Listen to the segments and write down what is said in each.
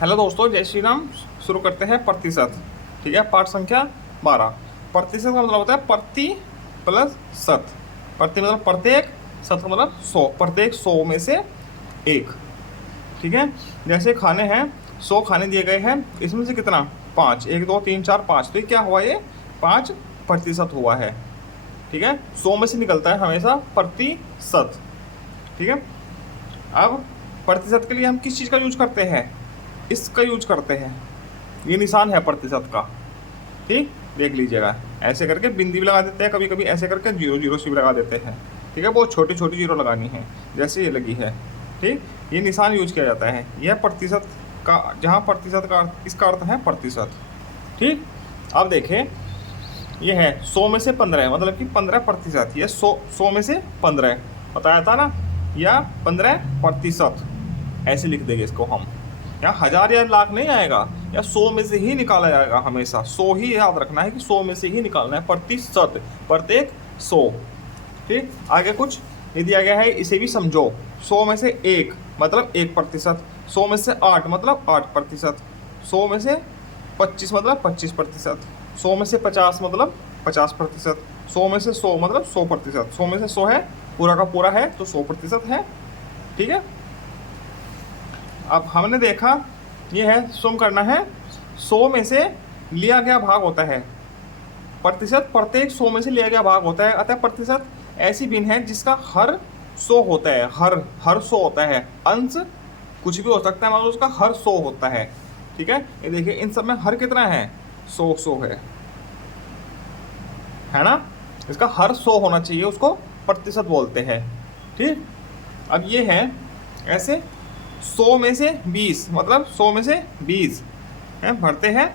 Hello दोस्तों, जय श्री राम। शुरू करते हैं प्रतिशत। ठीक है, पाठ संख्या 12। प्रतिशत का मतलब होता है प्रति प्लस शत। प्रति मतलब प्रत्येक, शत मतलब 100, प्रत्येक 100 में से एक। ठीक है, जैसे खाने हैं 100 खाने दिए गए हैं, इसमें से कितना 5, 1 2 3 4 5, तो ये क्या हुआ, ये 5% हुआ है। ठीक है, 100 में से निकलता है हमेशा प्रतिशत। ठीक है, अब प्रतिशत के लिए हम किस चीज़ का यूज करते हैं, इसका यूज करते हैं। ये निशान है प्रतिशत का। ठीक, देख लीजिएगा, ऐसे करके बिंदी भी लगा देते हैं, कभी कभी ऐसे करके 0 0 सी भी लगा देते हैं। ठीक है, बहुत छोटी छोटी जीरो लगानी है, जैसे ये लगी है। ठीक, ये निशान यूज किया जाता है, यह प्रतिशत का, जहाँ प्रतिशत का इसका अर्थ है प्रतिशत। ठीक, अब देखें, ये है 100 में से 15, मतलब कि 15%। ये 100 में से 15 बताया था ना, या 15%, ऐसे लिख देंगे इसको हम। या हज़ार या लाख नहीं आएगा, या 100 में से ही निकाला जाएगा, हमेशा 100 ही याद रखना है कि 100 में से ही निकालना है, प्रतिशत, प्रत्येक 100। ठीक, आगे कुछ ये दिया गया है, इसे भी समझो। 100 में से 1 मतलब 1%, 100 में से 8 मतलब 8%, 100 में से 25 मतलब 25%, 100 में से 50 मतलब 50%, 100 में से 100 मतलब 100%, 100 में से 100 है, पूरा का पूरा है तो 100% है। ठीक है, अब हमने देखा ये है, सुम करना है। 100 में से लिया गया भाग होता है प्रतिशत, प्रत्येक 100 में से लिया गया भाग होता है। अतः प्रतिशत ऐसी भिन्न है जिसका हर 100 होता है, हर 100 होता है। अंश कुछ भी हो सकता है, मतलब उसका हर 100 होता है। ठीक है, ये देखिए, इन सब में हर कितना है, 100 है ना। इसका हर 100 होना चाहिए, उसको प्रतिशत बोलते हैं। ठीक, अब ये है ऐसे 100 में से 20, मतलब 100 में से 20 है, भरते हैं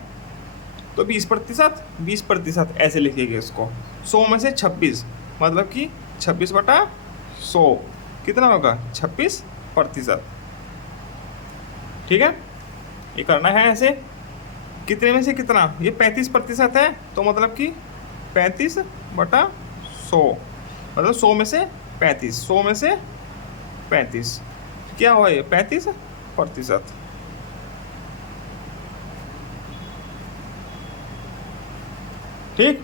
तो 20%, 20% ऐसे लिखेंगे इसको। 100 में से 26, मतलब कि 26/100 कितना होगा, 26%। ठीक है, ये करना है ऐसे। कितने में से कितना, ये 35% है, तो मतलब कि 35/100, मतलब 100 में से 35, 100 में से 35 क्या हुआ, ये 35%। ठीक,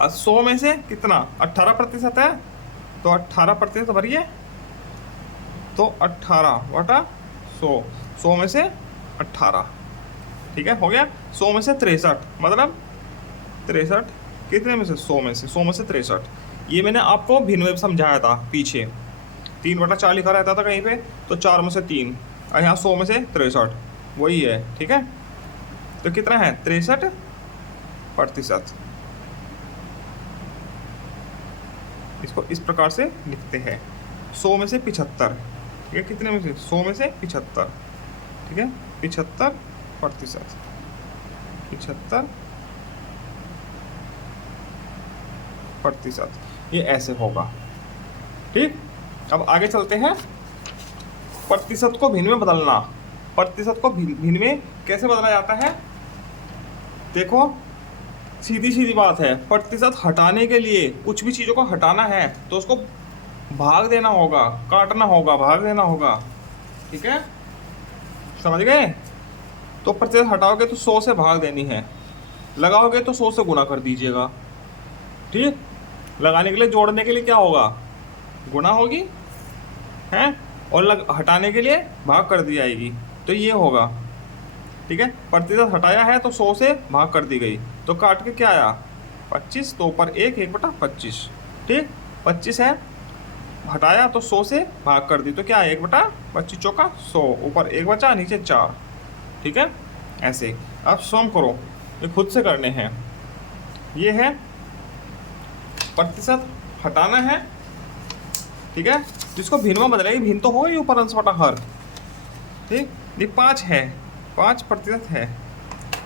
100 में से कितना 18% है, तो 18% भरिए, तो 18/100, 100 में से 18। ठीक है, हो गया। 100 में से 63, मतलब 63 कितने में से, 100 में से, 100 में से 63। ये मैंने आपको भिन्न में समझाया था पीछे, 3/4 लिखा रहता था कहीं पे, तो 4 में से 3, और यहाँ 100 में से 63, वही है। ठीक है, तो कितना है, 63%। इसको इस प्रकार से लिखते हैं, 100 में से 75। ठीक है, कितने में से, 100 में से 75। ठीक है, 75%, 75%, ये ऐसे होगा। ठीक, अब आगे चलते हैं। प्रतिशत को भिन्न में बदलना। प्रतिशत को भिन्न में कैसे बदला जाता है, देखो, सीधी सीधी बात है। प्रतिशत हटाने के लिए, कुछ भी चीज़ों को हटाना है तो उसको भाग देना होगा, काटना होगा, भाग देना होगा। ठीक है, समझ गए। तो प्रतिशत हटाओगे तो 100 से भाग देनी है, लगाओगे तो 100 से गुना कर दीजिएगा। ठीक, लगाने के लिए, जोड़ने के लिए क्या होगा, गुना होगी है, और हटाने के लिए भाग कर दी जाएगी, तो ये होगा। ठीक है, प्रतिशत हटाया है तो 100 से भाग कर दी गई, तो काट के क्या आया, 25, तो ऊपर 1, 1/25। ठीक, 25 है, हटाया तो 100 से भाग कर दी, तो क्या है, 1/25 चौका 100, ऊपर 1 बचा, नीचे 4। ठीक है, ऐसे। अब सम करो, ये खुद से करने हैं। ये है प्रतिशत हटाना है। ठीक है, जिसको भिन्न में बदलेगी, भिन्न तो होगी ऊपर अंश बटा हर। ठीक, ये 5 है, 5% है।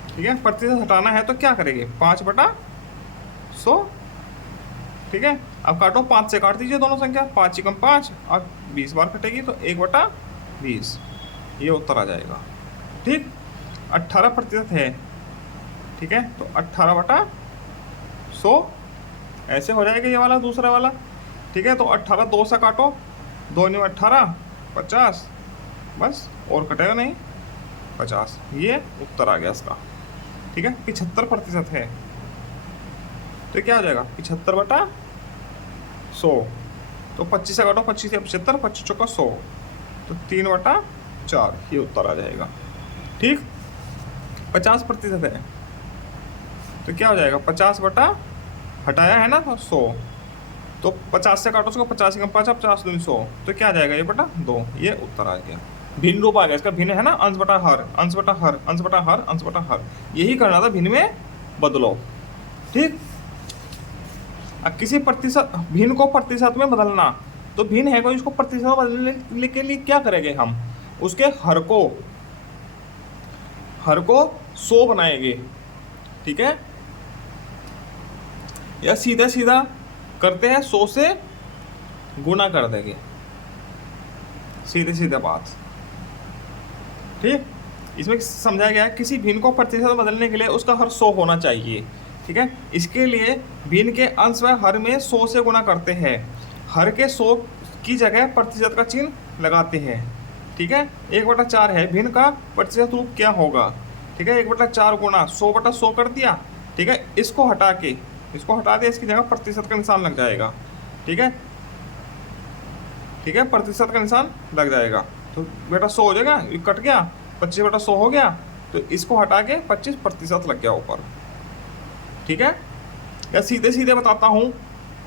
ठीक है, प्रतिशत हटाना है तो क्या करेंगे, 5/100। ठीक है, अब काटो, 5 से काट दीजिए दोनों संख्या, 5 × 5, अब 20 बार कटेगी तो 1/20, ये उत्तर आ जाएगा। ठीक, 18% है। ठीक है, तो 18/100 ऐसे हो जाएगा, ये वाला दूसरा वाला। ठीक है, तो 18 2 से काटो, 2 × 18 50, बस, और कटेगा नहीं, 50। ये उत्तर आ गया इसका। ठीक है, 75% है, तो क्या हो जाएगा 75/100। तो 25 से काटो, 25 से 75, 25 चौका 100, तो 3/4 ये उत्तर आ जाएगा। ठीक, 50% है, तो क्या हो जाएगा 50 बटा हटाया है ना 100, तो 50 से काटो उसको, 50 कम 5, 50 दूनी 100, तो क्या आ जाएगा ये बटा 2, ये उत्तर आ गया। भिन्न रूप आ गया इसका, भिन्न है ना, अंश बटा हर, अंश बटा हर, अंश बटा हर, अंश बटा हर, यही करना था, भिन्न में बदलो। ठीक, अब किसी प्रतिशत भिन्न को प्रतिशत में बदलना, तो भिन्न है कोई, इसको प्रतिशत में बदलने के लिए क्या करेंगे हम, उसके हर को 100 बनाएंगे। ठीक है, या सीधा सीधा करते हैं, 100 से गुना कर देंगे, सीधे सीधे बात। ठीक, इसमें समझाया गया है किसी भिन्न को प्रतिशत में बदलने के लिए उसका हर 100 होना चाहिए। ठीक है, इसके लिए भिन्न के अंश व हर में 100 से गुना करते हैं, हर के 100 की जगह प्रतिशत का चिन्ह लगाते हैं। ठीक है, 1/4 है, भिन्न का प्रतिशत रूप क्या होगा। ठीक है, 1/4 गुना 100/100 कर दिया। ठीक है, इसको हटा दिया, इसकी जगह प्रतिशत का निशान लग जाएगा। ठीक है, प्रतिशत का निशान लग जाएगा, तो बेटा 100 हो जाएगा, ये कट गया, 25/100 हो गया, तो इसको हटा के 25% लग गया ऊपर। ठीक है, या सीधे सीधे बताता हूँ,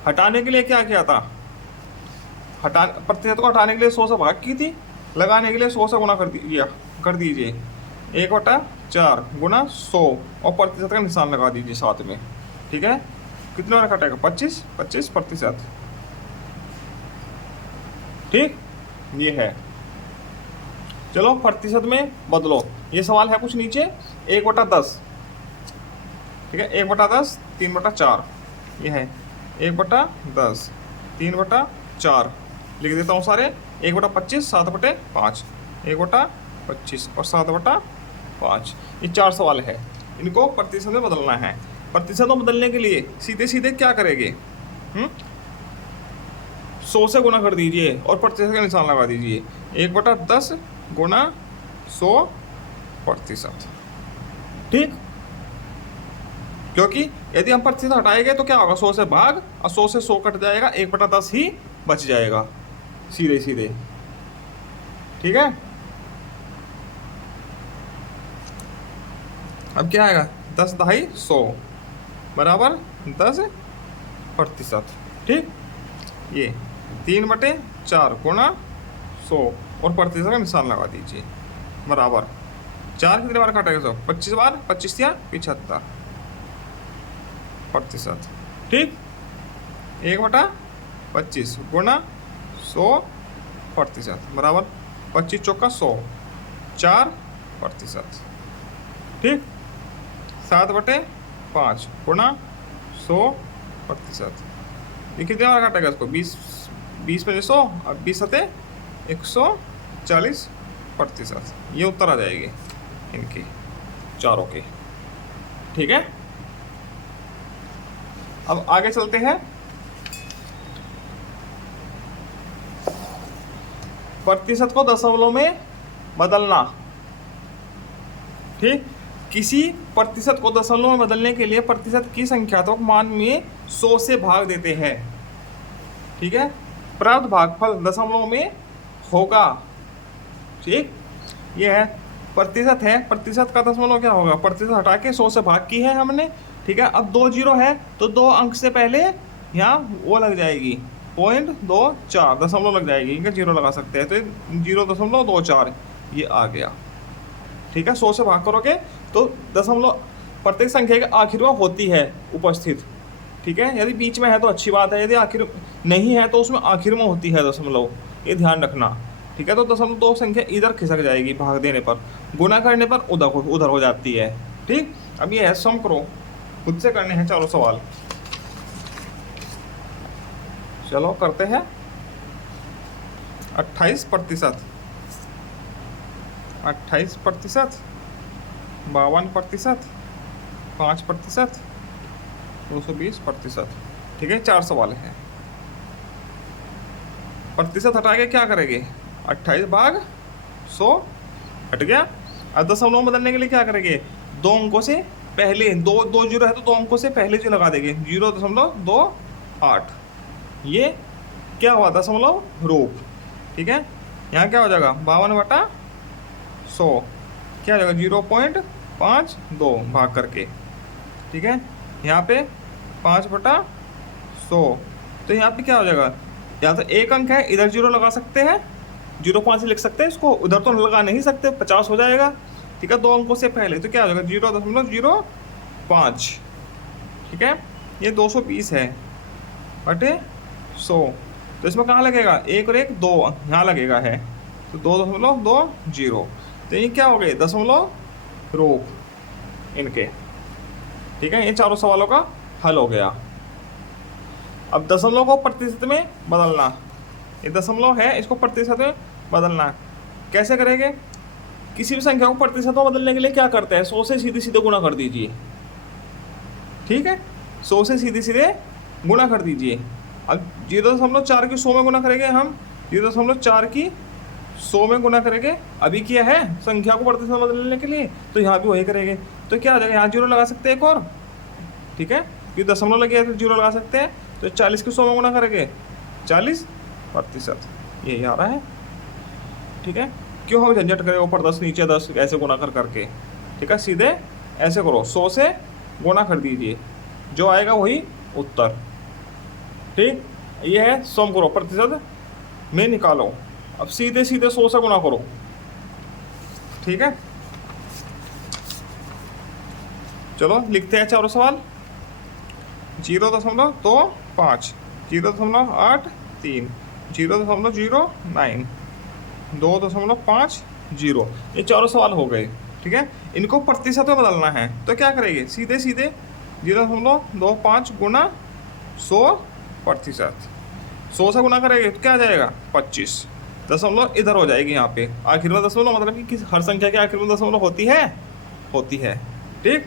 हटाने के लिए क्या किया था, प्रतिशत को हटाने के लिए 100 से भाग की थी, लगाने के लिए 100 से गुना कर दीजिए 1/4 गुना 100 और प्रतिशत का निशान लगा दीजिए साथ में। ठीक है, कितने बार कटेगा 25%। ठीक, ये है। चलो प्रतिशत में बदलो, ये सवाल है कुछ नीचे, 1/10। ठीक है, 1/10 3/4, ये है 1/10 3/4, लिख देता हूँ सारे, 1/25 7/5, 1/25 और 7/5, ये 4 सवाल है, इनको प्रतिशत में बदलना है। प्रतिशत में बदलने के लिए सीधे सीधे क्या करेंगे, 100 से गुना कर दीजिए और प्रतिशत का निशान लगा दीजिए, 1/10 गुना 100%। ठीक, क्योंकि यदि हम प्रतिशत हटाएंगे तो क्या होगा, 100 से भाग और 100 से 100 कट जाएगा, 1/10 ही बच जाएगा सीधे सीधे। ठीक है, अब क्या आएगा 10 दहाई 100 बराबर 10%। ठीक, ये 3/4 गुना 100 और प्रतिशत का निशान लगा दीजिए बराबर 4, कितने बार काटेगा 100, 25 बार, 25 या 75%। ठीक, 1/25 गुना 100% बराबर 25 चौका 100, 4%। ठीक, 7/5 गुना 100%, ये कितने बार काटेगा इसको, 20 में 100 और 20 सते 140%, ये उत्तर आ जाएगी इनकी चारों के। ठीक है, अब आगे चलते हैं, प्रतिशत को दशमलव में बदलना। ठीक, किसी प्रतिशत को दशमलव में बदलने के लिए प्रतिशत की संख्यात्मक मान में 100 से भाग देते हैं। ठीक है, प्राप्त भागफल दशमलव में होगा। ठीक, ये है प्रतिशत है, प्रतिशत का दशमलव क्या होगा, प्रतिशत हटा के 100 से भाग की है हमने। ठीक है, अब 2 जीरो है तो 2 अंक से पहले यहाँ वो लग जाएगी 0.24 दशमलव लग जाएगी, इनका जीरो लगा सकते हैं, तो 0.24 ये आ गया। ठीक है, 100 से भाग करोगे तो दशमलव प्रत्येक संख्या के आखिर में होती है उपस्थित। ठीक है, यदि बीच में है तो अच्छी बात है, यदि आखिर नहीं है तो उसमें आखिर में होती है दशमलव, ये ध्यान रखना। ठीक है, तो दशमलव 2 संख्या इधर खिसक जाएगी, भाग देने पर, गुना करने पर उधर हो जाती है। ठीक, अब ये है सम करो, खुद से करने हैं चारों सवाल। चलो करते हैं। 28%, 58%, 52%, 5%, 220%। ठीक है, 4 सवाल है। प्रतिशत हटा के क्या करेंगे, 28 भाग 100 हट गया। अब दशमलव बदलने के लिए क्या करेंगे, दो अंकों से पहले, दो दो जीरो है तो दो अंकों से पहले जो लगा देंगे, 0.28। ये क्या हुआ, दशमलव रूप। ठीक है, यहाँ क्या हो जाएगा 52/100, क्या हो जाएगा 0.52 भाग करके। ठीक है, यहाँ पे 5/100, तो यहाँ पे क्या हो जाएगा, यहाँ तो एक अंक है, इधर 0 लगा सकते हैं, 0.5 लिख सकते हैं इसको, उधर तो लगा नहीं सकते, 50 हो जाएगा। ठीक है, दो अंकों से पहले तो क्या हो जाएगा 0.05। ठीक है, ये 220 है बटे 100, तो इसमें कहाँ लगेगा, एक और एक दो यहाँ लगेगा है, तो 2.20, तो ये क्या हो गए दशमलव रूप इनके। ठीक है, ये चारों सवालों का हल हो गया। अब दशमलव को प्रतिशत में बदलना, ये दशमलव है इसको प्रतिशत में बदलना कैसे करेंगे, किसी भी संख्या को प्रतिशत में बदलने के लिए क्या करते हैं, 100 से सीधे सीधे गुणा कर दीजिए। ठीक है, 100 से सीधे सीधे गुणा कर दीजिए। अब 0.4 की 100 में गुणा करेंगे हम, 0.4 की 100 में गुणा करेंगे, अभी किया है संख्या को प्रतिशत में बदलने के लिए, तो यहाँ भी वही करेंगे। तो क्या हो जाएगा, यहाँ 0 लगा सकते हैं एक और। ठीक है, ये दशमलव लगे तो 0 लगा सकते हैं, तो 40 की 100 में गुणा करेंगे 40%, यही आ रहा है। ठीक है, क्यों हम झंझट करें ऊपर 10 नीचे 10 ऐसे गुणा कर करके। ठीक है, सीधे ऐसे करो, 100 से गुणा कर दीजिए, जो आएगा वही उत्तर। ठीक, ये है सम करो प्रतिशत में निकालो, अब सीधे सीधे 100 से गुणा करो। ठीक है, चलो लिखते हैं चारों सवाल। 0.25, 0.83, 0.09, 2.50, ये चारों सवाल हो गए। ठीक है, इनको प्रतिशत में बदलना है, तो क्या करेंगे, सीधे सीधे 0.25 गुना 100%, 100 से गुणा करेंगे तो क्या आ जाएगा 25, दशमलव इधर हो जाएगी यहाँ पे, आखिर में दशमलव, मतलब कि हर संख्या के आखिर में दशमलव होती है। ठीक,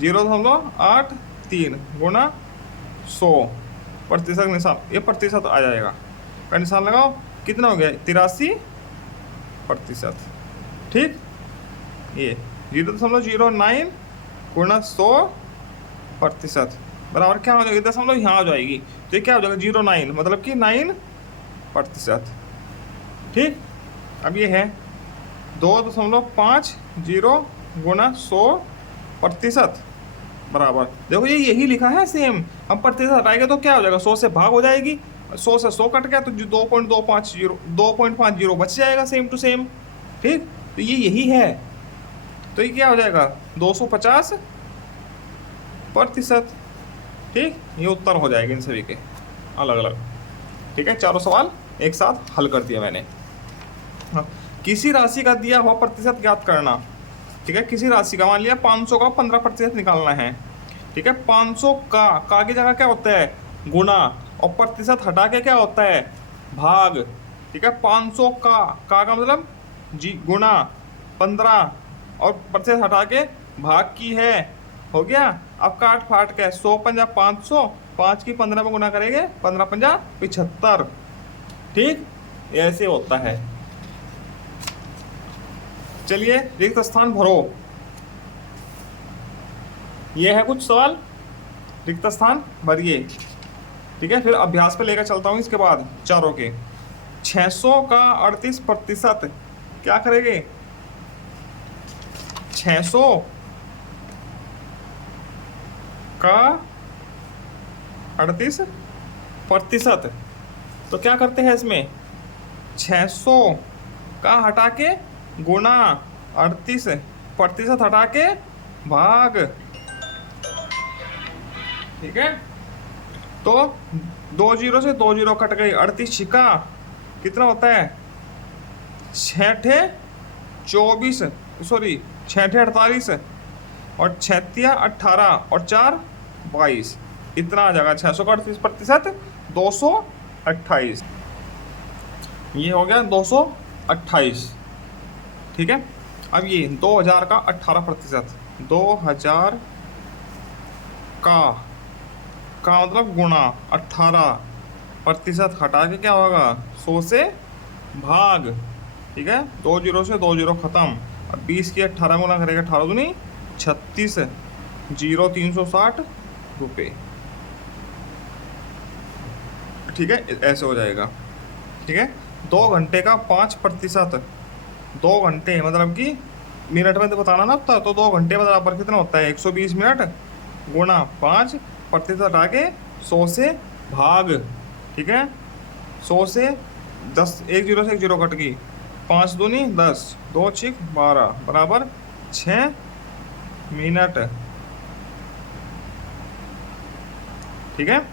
0.83 गुना 100% निशान, ये प्रतिशत आ जाएगा, का निशान लगाओ, कितना हो गया 83%। ठीक, ये 0.09 गुना 100% बराबर क्या हो जाएगी, दशमलव यहाँ हो जाएगी, तो ये क्या हो जाएगा 0.9, मतलब कि 9%। ठीक, अब ये है 2.50 गुना 100% बराबर, देखो ये यही लिखा है सेम। हम प्रतिशत हटाएंगे तो क्या हो जाएगा, 100 से भाग हो जाएगी, 100 से 100 कट गया तो 2.50 बच जाएगा, सेम टू सेम। ठीक, तो ये यही है, तो ये क्या हो जाएगा 250%। ठीक, ये उत्तर हो जाएगा इन सभी के अलग अलग। ठीक है, चारों सवाल एक साथ हल कर दिया मैंने। हाँ, किसी राशि का दिया हुआ प्रतिशत ज्ञात करना। ठीक है, किसी राशि का, मान लिया 500 का 15% निकालना है। ठीक है, 500 का की जगह क्या होता है गुना, और प्रतिशत हटा के क्या होता है भाग। ठीक है, 500 का मतलब जी गुना 15 और प्रतिशत हटा के भाग की है, हो गया। अब काट फाट के 100 पंजा 500, 5 की 15 में गुना करेंगे, 15 पंजा 75। ठीक, ऐसे होता है। चलिए रिक्त स्थान भरो, ये है कुछ सवाल, रिक्त स्थान भरिए। ठीक है, फिर अभ्यास पे लेकर चलता हूँ इसके बाद चारों के। 600 का 38% क्या करेंगे, 600 का 38%, तो क्या करते हैं इसमें 600 का हटा के गुना 38% हटा के भाग। ठीक है, तो 2 जीरो से 2 जीरो कट गई, 38 छिका कितना होता है 6 24, सॉरी 6 48 और 6 18 और 4 22, इतना आ जाएगा 600 का 38%, 228। ये हो गया 228। ठीक है, अब ये 2000 का 18%, 2000 का मतलब गुणा 18% हटा के क्या होगा 100 से भाग। ठीक है, 2 जीरो से 2 जीरो खत्म। अब 20 की 18 में गुना करेगा, 18 दूनी 36, जीरो 360 रुपये। ठीक है, ऐसे हो जाएगा। ठीक है, 2 घंटे का 5%, 2 घंटे मतलब कि मिनट में तो बताना ना होता, तो 2 घंटे बराबर कितना होता है, 120 मिनट गुणा 5% हटा के 100 से भाग। ठीक है, 100 से 10, 1 जीरो से 1 जीरो कट गई, 5 दूनी 10, 2 छिक 12 बराबर 6 मिनट। ठीक है,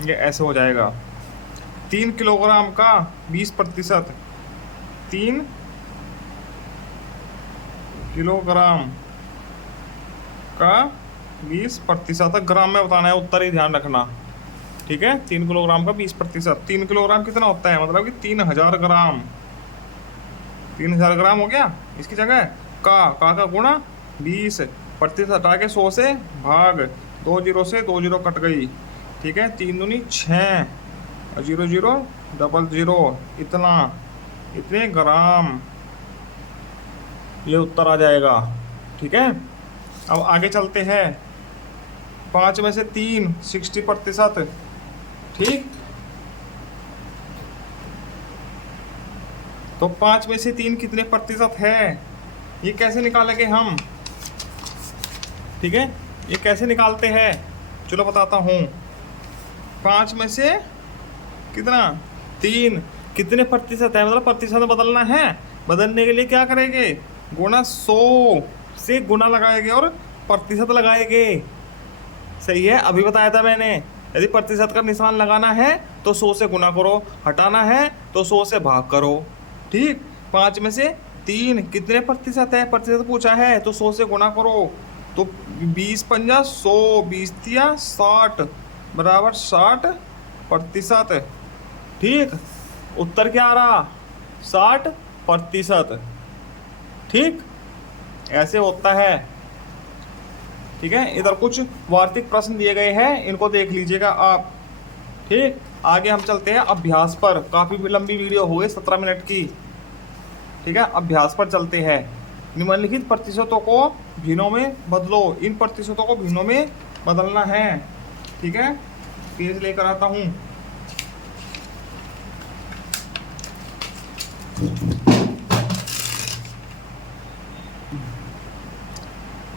ये ऐसे हो जाएगा। 3 किलोग्राम का 20%, 3 किलोग्राम का 20%, ग्राम में बताना है, उत्तर ही ध्यान रखना। ठीक है, 3 किलोग्राम का 20%, 3 किलोग्राम कितना होता है, मतलब कि 3000 ग्राम, 3000 ग्राम हो गया। इसकी जगह का गुणा 20%, हटा के 100 से भाग, 2 जीरो से 2 जीरो कट गई। ठीक है, 3 दूनी 6, 0 0 डबल 0, इतने ग्राम, ये उत्तर आ जाएगा। ठीक है, अब आगे चलते हैं। 5 में से 3 60%। ठीक, तो 5 में से 3 कितने प्रतिशत है, ये कैसे निकालेंगे हम। ठीक है, ये कैसे निकालते हैं, चलो बताता हूँ। 5 में से कितना, 3 कितने प्रतिशत है, मतलब प्रतिशत में बदलना है। बदलने के लिए क्या करेंगे, गुणा 100 से गुणा लगाएंगे और प्रतिशत लगाएंगे। सही है, अभी बताया था मैंने, यदि प्रतिशत का निशान लगाना है तो 100 से गुणा करो, हटाना है तो 100 से भाग करो। ठीक, 5 में से 3 कितने प्रतिशत है, प्रतिशत पूछा है तो 100 से गुणा करो, तो 20 पंजा 100, 20 तिया 60 बराबर 60%। ठीक, उत्तर क्या आ रहा, 60%। ठीक, ऐसे होता है। ठीक है, इधर कुछ वार्षिक प्रश्न दिए गए हैं, इनको देख लीजिएगा आप। ठीक, आगे हम चलते हैं अभ्यास पर। काफ़ी लंबी वीडियो हो गई, 17 मिनट की। ठीक है, अभ्यास पर चलते हैं। निम्नलिखित प्रतिशतों को भिन्नों में बदलो, इन प्रतिशतों को भिन्नों में बदलना है। ठीक है, पेज लेकर आता हूँ।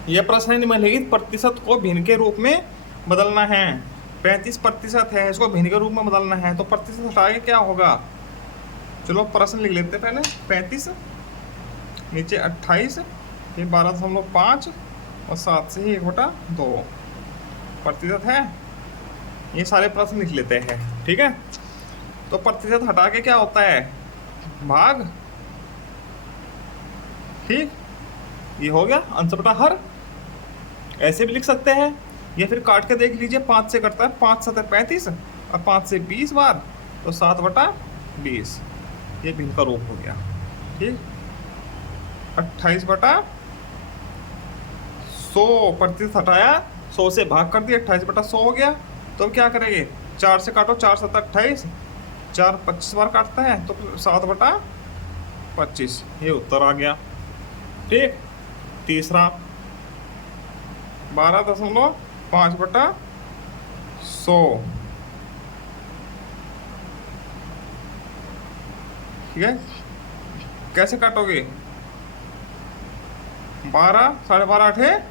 यह प्रश्न है, निम्नलिखित प्रतिशत को भिन्न के रूप में बदलना है। 35% है, इसको भिन्न के रूप में बदलना है, तो प्रतिशत हटाएंगे क्या होगा। चलो प्रश्न लिख लेते हैं पहले। 35 नीचे 28, फिर 12.5 और 7 से ही 1/2 प्रतिशत है। ये सारे प्रश्न लिख लेते हैं। ठीक है, तो प्रतिशत हटा के क्या होता है, भाग। ठीक, ये हो गया अंश बटा हर। ऐसे भी लिख सकते हैं, या फिर काट के देख लीजिए, 5 से कटता है, 5 7 35 और 5 से 20 बार, तो 7/20, ये भिन्न का रूप हो गया। ठीक, 28/100 प्रतिशत हटाया, 100 से भाग कर दिया, 28/100 हो गया। तो क्या करेंगे, 4 से काटो, 4 7 28, 4 25 बार काटता है, तो 7/25, ये उत्तर आ गया। ठीक, तीसरा 12.5/100। ठीक है, कैसे काटोगे, 12 12.5 8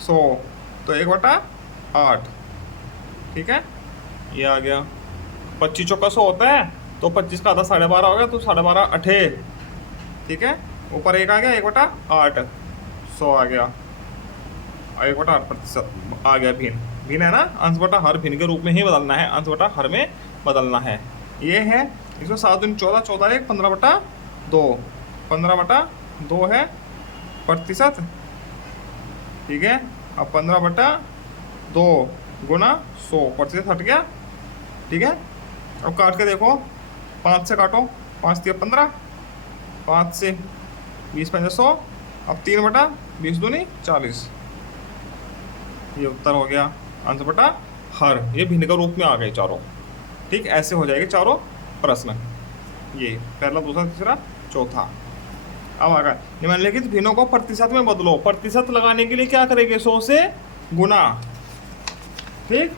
100, तो 1/8। ठीक है, ये आ गया। 25 चौका 100 होता है, तो 25 का आधा 12.5 हो गया, तो 12.5 8। ठीक है, ऊपर 1 आ गया, 1/8, 100 आ गया, 1/8% आ गया। भिन्न है ना, अंश बटा हर भिन्न के रूप में ही बदलना है, अंश बटा हर में बदलना है। ये है, इसमें 7 दूनी 14, 14 1 15/2, 15/2 है प्रतिशत। ठीक है, अब 15/2 गुणा 100, प्रतिशत हट गया। ठीक है, अब काट के देखो, 5 से काटो, 5 3 15, 5 से 20 5 100, अब 3/20 दूनी 40, ये उत्तर हो गया अंश बटा हर। ये भिन्न के रूप में आ गए चारों। ठीक, ऐसे हो जाएंगे चारों प्रश्न। ये पहला, दूसरा, तीसरा, चौथा। अब आ गया निम्नलिखित भिन्नों को प्रतिशत में बदलो। प्रतिशत लगाने के लिए क्या करेंगे, 100 से गुना। ठीक,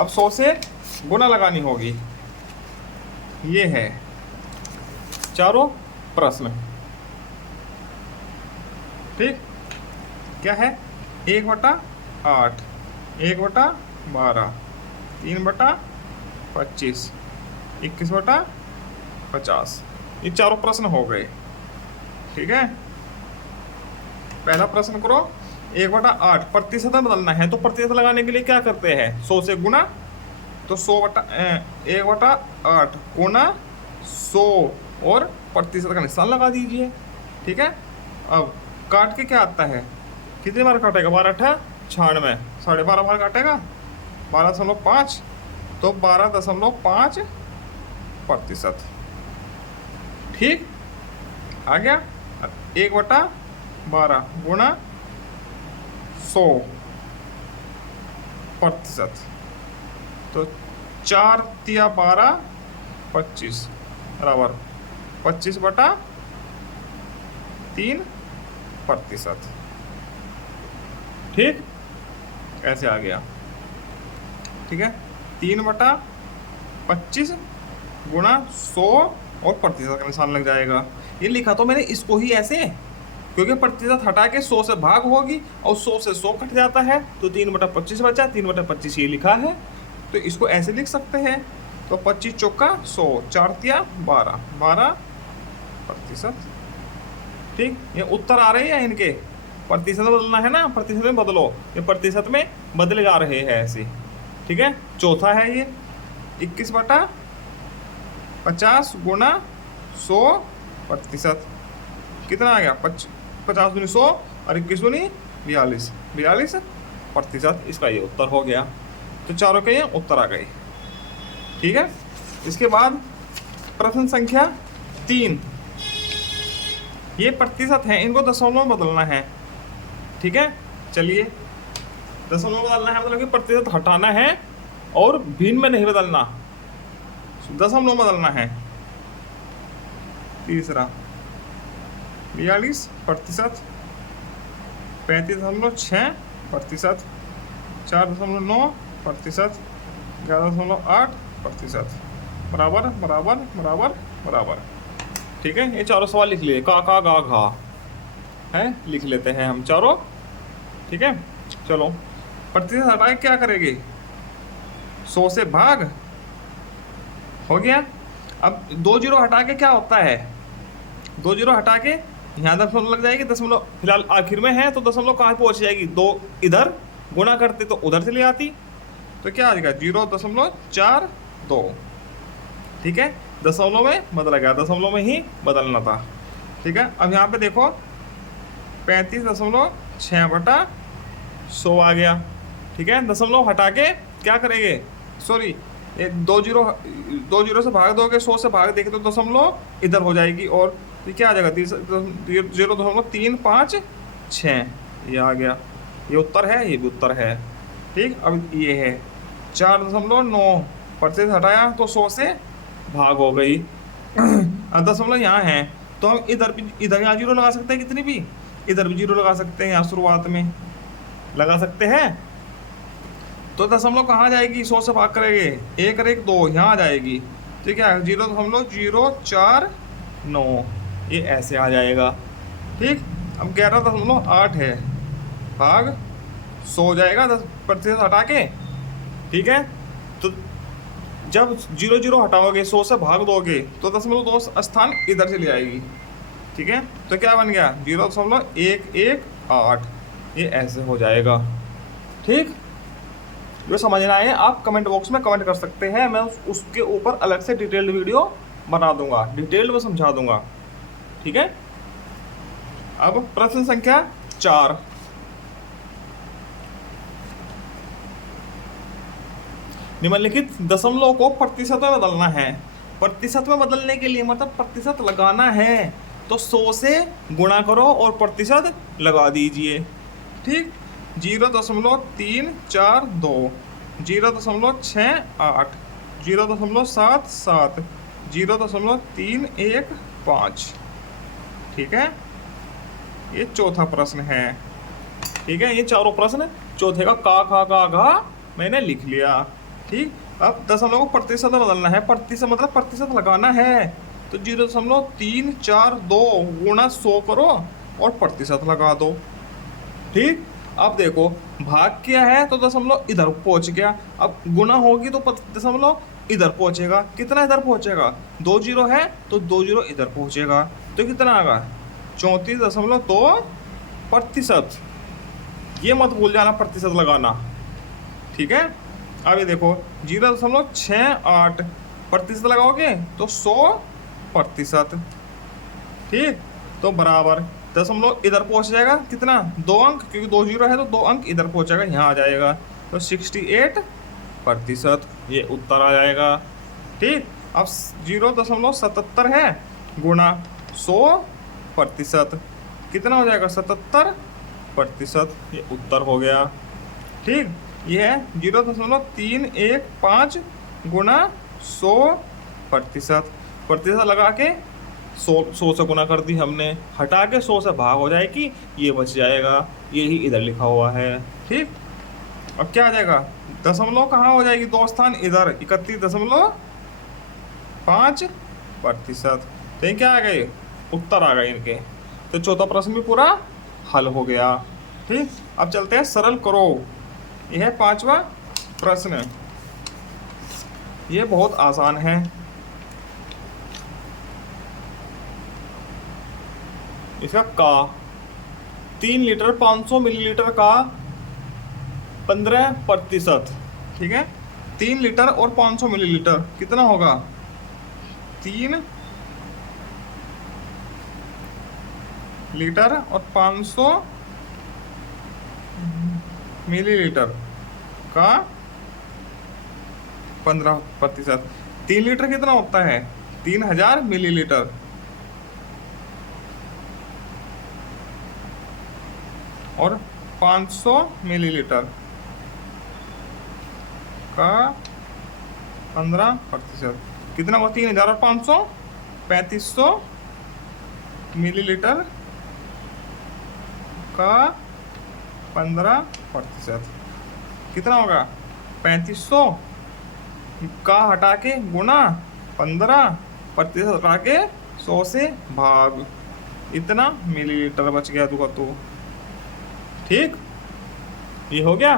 अब 100 से गुना लगानी होगी। ये है चारों प्रश्न। ठीक, क्या है, 1/8, 1/12, 3/25, 21/50। ये चारों प्रश्न हो गए। ठीक है, पहला प्रश्न करो, 1/8 प्रतिशत में बदलना है, तो प्रतिशत लगाने के लिए क्या करते हैं, 100 से गुना। तो 1/8 गुना 100 और प्रतिशत का निशान लगा दीजिए। ठीक है, अब काट के क्या आता है, कितनी बार काटेगा, 12×8 96, 12.5 बार काटेगा, 12.5, तो 12.5%। ठीक, आ गया। 1/12 गुना 100%, तो 4 तिया 12, 25 बराबर 25/3%। ठीक, ऐसे आ गया। ठीक है, 3/25 गुना 100 और प्रतिशत का निशान लग जाएगा। ये लिखा तो मैंने इसको ही ऐसे, क्योंकि प्रतिशत हटा के 100 से भाग होगी और 100 से 100 कट जाता है, तो 3/25 बचा, 3/25 ये लिखा है, तो इसको ऐसे लिख सकते हैं। तो 25 चौका 100, 4 तिया 12, 12%। ठीक, ये उत्तर आ रहे हैं इनके, प्रतिशत में बदलना है ना, प्रतिशत में बदलो, ये प्रतिशत में बदले जा रहे हैं ऐसे। ठीक है, चौथा है ये 21/50 गुना 100%, कितना आ गया, 50 दूनी 100 और 21 दूनी 42% इसका ये उत्तर हो गया। तो चारों के ये उत्तर आ गए। ठीक है, इसके बाद प्रश्न संख्या 3, ये प्रतिशत है, इनको दशमलव में बदलना है। ठीक है, चलिए, दशमलव में बदलना है मतलब कि प्रतिशत हटाना है और भिन्न में नहीं बदलना, दशमलव में बदलना है। तीसरा 42%, 35.6%, 4.9%, 11.8%, बराबर बराबर बराबर बराबर। ठीक है, ये चारों सवाल लिख लिए, का गा घा है, लिख लेते हैं हम चारों। ठीक है, चलो, प्रतिशत हटाए क्या करेंगे, 100 से भाग हो गया। अब 2 जीरो हटा के क्या होता है, 2 जीरो हटा के यहाँ दशमलव लग जाएगी, दशमलव फिलहाल आखिर में है, तो दशमलव कहाँ पहुँच जाएगी, 2 इधर गुना करते तो उधर चली आती, तो क्या आ जाएगा 0.42। ठीक है, दशमलव में बदला गया, दशमलव में ही बदलना था। ठीक है, अब यहाँ पे देखो 35.6/100 आ गया। ठीक है, दशमलव हटा के क्या करेंगे, सॉरी, ये 2 जीरो से भाग दोगे, 100 से भाग देखे तो दशमलव इधर हो जाएगी, और तो क्या आ जाएगा 0.356, ये आ गया, ये उत्तर है, ये भी उत्तर है। ठीक, अब ये है 4.9%, हटाया तो 100 से भाग हो गई। दशमलव यहाँ है, तो हम इधर यहाँ जीरो लगा सकते हैं, कितनी भी, इधर भी जीरो लगा सकते हैं, यहाँ शुरुआत में लगा सकते हैं। तो दशमलव कहाँ जाएगी, 100 से भाग करेंगे, 1 और 1 2, यहाँ आ जाएगी। ठीक है, 0.049, ये ऐसे आ जाएगा। ठीक, अब 11.8 है, भाग 100 हो जाएगा 10% हटा के। ठीक है, तो जब 0 हटाओगे, 100 से भाग दोगे, तो 0.2 स्थान इधर चली आएगी। ठीक है, तो क्या बन गया 0.118, ये ऐसे हो जाएगा। ठीक, जो समझना है आप कमेंट बॉक्स में कमेंट कर सकते हैं, मैं उसके ऊपर अलग से डिटेल्ड वीडियो बना दूंगा, डिटेल में समझा दूंगा। ठीक है, अब प्रश्न संख्या 4, निम्नलिखित दशमलव को प्रतिशत में बदलना है। प्रतिशत में बदलने के लिए मतलब प्रतिशत लगाना है, तो 100 से गुणा करो और प्रतिशत लगा दीजिए। ठीक, 0.342, 0.68, 0.77, 0.315। ठीक है, ये चौथा प्रश्न है। ठीक है, ये चारों प्रश्न चौथे का का घा मैंने लिख लिया। ठीक, अब दशमलव को प्रतिशत में बदलना है। प्रतिशत मतलब प्रतिशत लगाना है, तो 0.342 गुणा 100 करो और प्रतिशत लगा दो। ठीक, अब देखो भाग किया है तो दशमलव इधर पहुंच गया, अब गुणा होगी तो दशमलव इधर पहुंचेगा। कितना इधर पहुंचेगा? 2 जीरो है तो 2 जीरो इधर पहुंचेगा, तो कितना आएगा? 34.2%। ये मत भूल जाना प्रतिशत लगाना। ठीक है, अब ये देखो 0.68 प्रतिशत लगाओगे तो 100%। ठीक, तो बराबर दशमलव इधर पहुंच जाएगा, कितना? 2 अंक, क्योंकि 2 जीरो है तो 2 अंक इधर पहुंचेगा, यहाँ आ जाएगा, तो 68%। ये उत्तर आ जाएगा। ठीक, अब 0.77 है गुणा 100%, कितना हो जाएगा? 77%। ये उत्तर हो गया। ठीक, ये है 0.315 गुणा 100%। प्रतिशत लगा के 100 से गुना कर दी हमने, हटा के 100 से भाग हो जाएगी, ये बच जाएगा, यही इधर लिखा हुआ है। ठीक, अब क्या आ जाएगा? दशमलव कहाँ हो जाएगी? 2 स्थान इधर, 31.5%। तो ये क्या आ गए? उत्तर आ गए इनके। तो चौथा प्रश्न भी पूरा हल हो गया। ठीक, अब चलते हैं सरल करो। यह है 5वां प्रश्न। ये बहुत आसान है। इसका का 3 लीटर 500 मिलीलीटर का 15%। ठीक है, 3 लीटर और 500 मिलीलीटर कितना होगा? 3 लीटर और 500 मिलीलीटर का 15%। 3 लीटर कितना होता है? 3000 मिलीलीटर, और 500 मिलीलीटर का 15%, कितना हुआ? 3000 और 500, 3500 मिलीलीटर का 15%, कितना होगा? 3500 का हटा के गुना 15%, हटा के 100 से भाग, इतना मिलीलीटर बच गया तुका तो। ठीक, ये हो गया।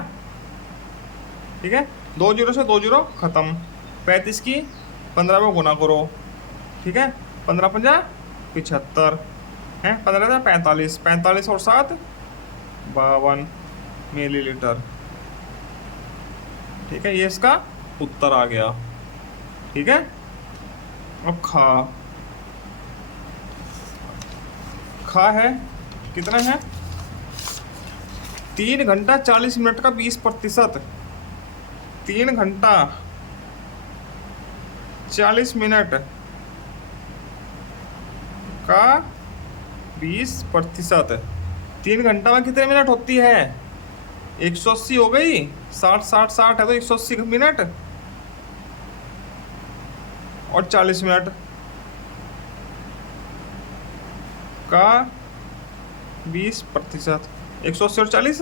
ठीक है, 2 जीरो से 2 जीरो खत्म। 35 की 15 में गुना करो। ठीक है, 15 50 75 है, 15 45, 45 और 7 52 मिलीलीटर। ठीक है, ये इसका उत्तर आ गया। ठीक है, अब खा है, कितना है? 3 घंटा 40 मिनट का 20%। 3 घंटा 40 मिनट का 20%। 3 घंटा में कितने मिनट होती है? 180 हो गई, 60 60 60 है तो 180 मिनट और 40 मिनट का 20%। 180 और 40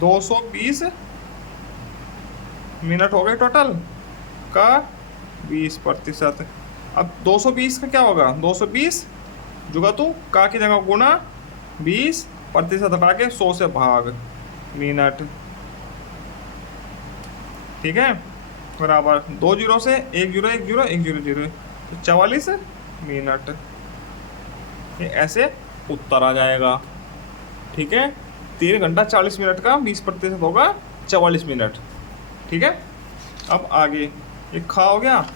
220 मिनट हो गए टोटल का 20%। अब 220 का क्या होगा? 220 जुगा तू का की जगह गुना 20% हटा के 100 से भाग मिनट। ठीक है, बराबर 2 जीरो से 1 जीरो 1 जीरो 1 जीरो जीरो, तो 44 मिनट। ये ऐसे उत्तर आ जाएगा। ठीक है, 3 घंटा 40 मिनट का 20% होगा 44 मिनट। ठीक है, अब आगे ये खा हो गया।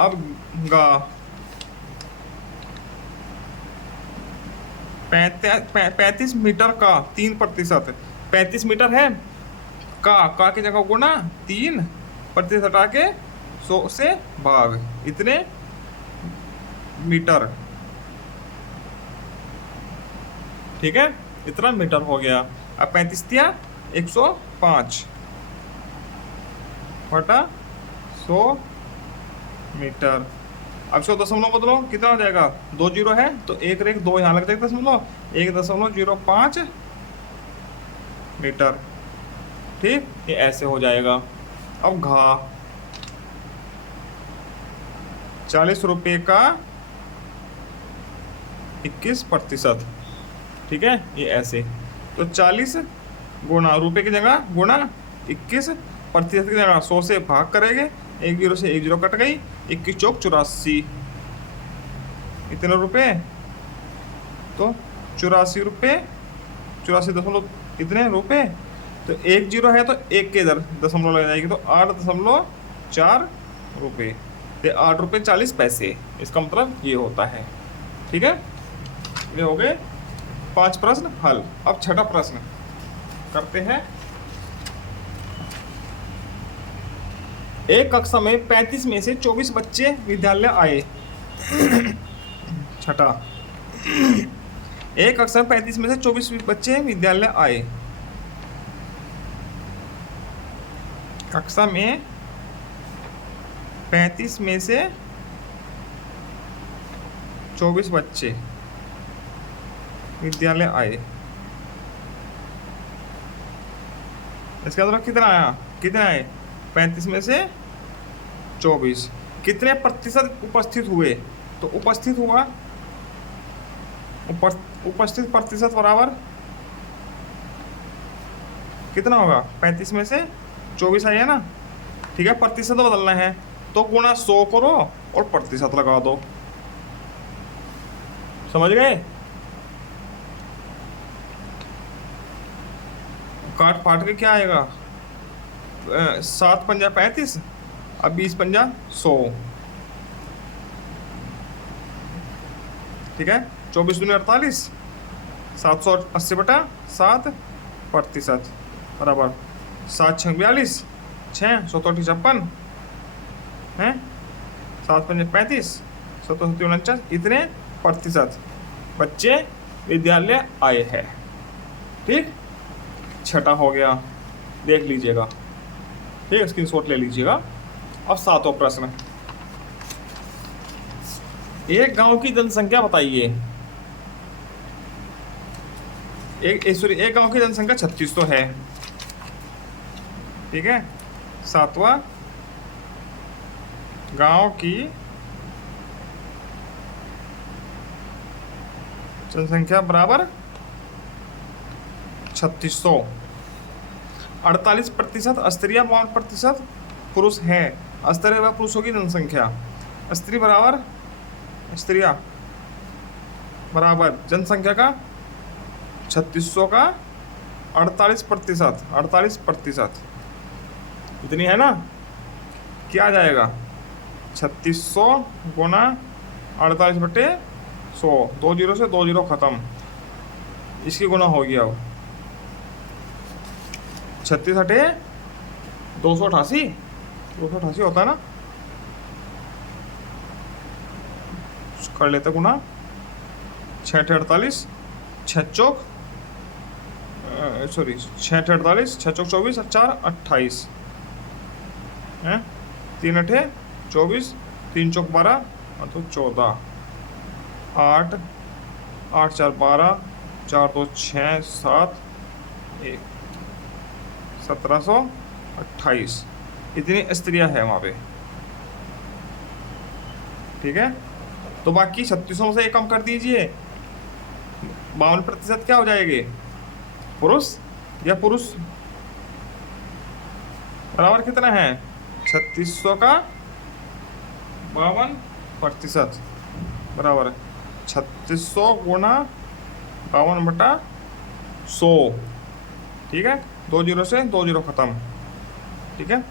अब गा 35 मीटर का 3%। 35 मीटर है, का की जगह गुना 3% हटा के 100 से भाग, इतने मीटर। ठीक है, इतना मीटर हो गया। अब 35 दिया 105 बटा 100 मीटर। अब इसको दशमलव बदलो, कितना हो जाएगा, 2 जीरो है तो एक रेख 2 यहाँ लग जाएगा दशमलव, 1.05 मीटर। ठीक, ये ऐसे हो जाएगा। अब घा 40 रुपये का 21%। ठीक है, ये ऐसे, तो 40 गुणा रुपये की जगह गुणा 21% की जगह 100 से भाग करेंगे, 1 जीरो से 1 जीरो कट गई, 21 चौक 84, इतने रुपये, तो 84 रुपये, 84 दशमलव इतने रुपये, तो 1 जीरो है तो 1 के इधर दशमलव लग जाएगी, तो 8.4 रुपये, ये 8 रुपये 40 पैसे, इसका मतलब ये होता है। ठीक है, ये हो गए 5 प्रश्न हल। अब छठा प्रश्न करते हैं। एक कक्षा में 35 में से 24 बच्चे विद्यालय आए। छठा, एक कक्षा में 35 में से 24 बच्चे विद्यालय आए। कक्षा में 35 में से 24 बच्चे विद्यालय आए। इसका मतलब कितना आया, कितने आए, 35 में से 24, कितने प्रतिशत उपस्थित हुए, तो उपस्थित हुआ, उपस्थित प्रतिशत बराबर कितना होगा, 35 में से 24 आई है ना। ठीक है, प्रतिशत बदलना है तो गुणा 100 करो और प्रतिशत लगा दो, समझ गए। काट फाट के क्या आएगा, 7 पंजा 35, अब 20 पंजा 100। ठीक है, 24 दूनी 48, 780/7 प्रतिशत बराबर 7 6 42, 6 7 56 है, 7 पंजे 35, 7 7 49, इतने प्रतिशत बच्चे विद्यालय आए हैं। ठीक, छठा हो गया, देख लीजिएगा, ठीक है, स्क्रीनशॉट ले लीजिएगा। अब सातवां प्रश्न, एक गांव की जनसंख्या बताइए। एक गांव की जनसंख्या 3600 है। ठीक है, सातवां, गांव की जनसंख्या बराबर 3600, 48% स्त्रियां, 52% पुरुष हैं। स्त्री व पुरुषों की जनसंख्या, स्त्री बराबर स्त्रियां बराबर जनसंख्या का 3600 का 48%, इतनी है ना। क्या आ जाएगा, 3600 गुना 48/100, 2 जीरो से 2 जीरो खत्म, इसकी गुना हो गया। अब 36 हटे 288, 288 होता है ना, कर लेते गुना, 6 48, 6 चौक 48, 6 चौक 24 और 4 28 हैं, 3 अठे 24, 3 चौक 12 और तो 14, 8 8 4 12, 4 2 6 7 1, 1728, इतनी स्त्रियां हैं वहाँ पे। ठीक है, तो बाकी 3600 से एक कम कर दीजिए, 52% क्या हो जाएंगे, पुरुष, या पुरुष बराबर कितना है, 3600 का 52% बराबर 3600 गुना 52/100। ठीक है, 2 जीरो से 2 जीरो खत्म। ठीक है,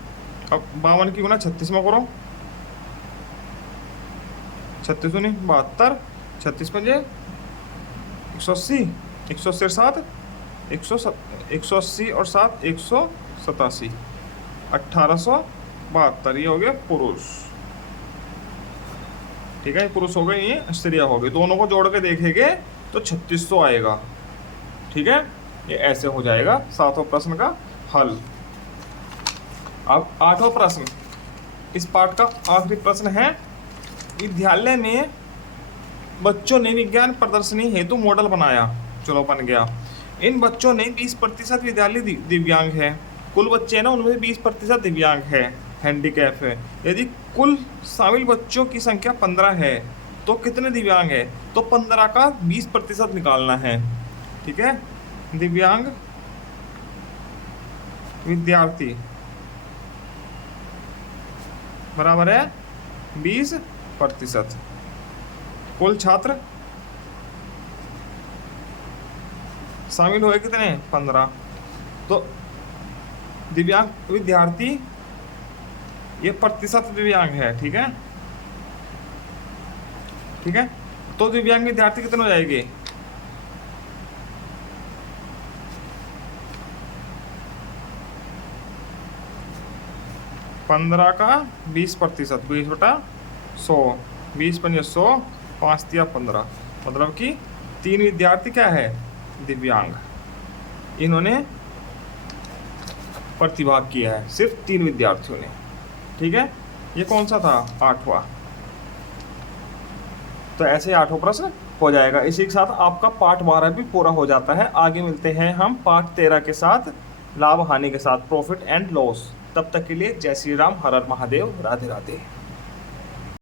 अब 52 की गुना 36 में करो, 36 नहीं 72, 36 पंजे 180, 180 और 7 180 और 7 187, 1872, ये हो गया पुरुष। ठीक है, पुरुष हो गए, ये स्त्रियां हो गई, दोनों को जोड़ के देखेंगे तो 3600 आएगा। ठीक है, ये ऐसे हो जाएगा सातवां प्रश्न का हल। अब आठवां प्रश्न, इस पार्ट का आखिरी प्रश्न है, विद्यालय में बच्चों ने विज्ञान प्रदर्शनी हेतु मॉडल बनाया। चलो बन गया। इन बच्चों ने 20% विद्यालय दिव्यांग है। कुल बच्चे हैं ना, उनमें से 20% दिव्यांग है, हैंडीकैप है। यदि कुल शामिल बच्चों की संख्या 15 है तो कितने दिव्यांग है? तो 15 का 20% निकालना है। ठीक है, दिव्यांग विद्यार्थी बराबर है 20%। कुल छात्र शामिल हुए कितने? 15। तो दिव्यांग विद्यार्थी ये प्रतिशत दिव्यांग है। ठीक है, ठीक है। तो दिव्यांग विद्यार्थी कितने हो जाएंगे? 15 का 20%, 20/100, 20×100, 5×15, मतलब कि 3 विद्यार्थी क्या है? दिव्यांग। इन्होंने प्रतिभाग किया है, सिर्फ 3 विद्यार्थियों ने। ठीक है, ये कौन सा था? 8वां। तो ऐसे 8वां प्रश्न हो जाएगा। इसी के साथ आपका पाठ 12 भी पूरा हो जाता है। आगे मिलते हैं हम पाठ 13 के साथ, लाभ हानि के साथ, प्रॉफिट एंड लॉस। तब तक के लिए जय श्री राम, हर हर महादेव, राधे राधे।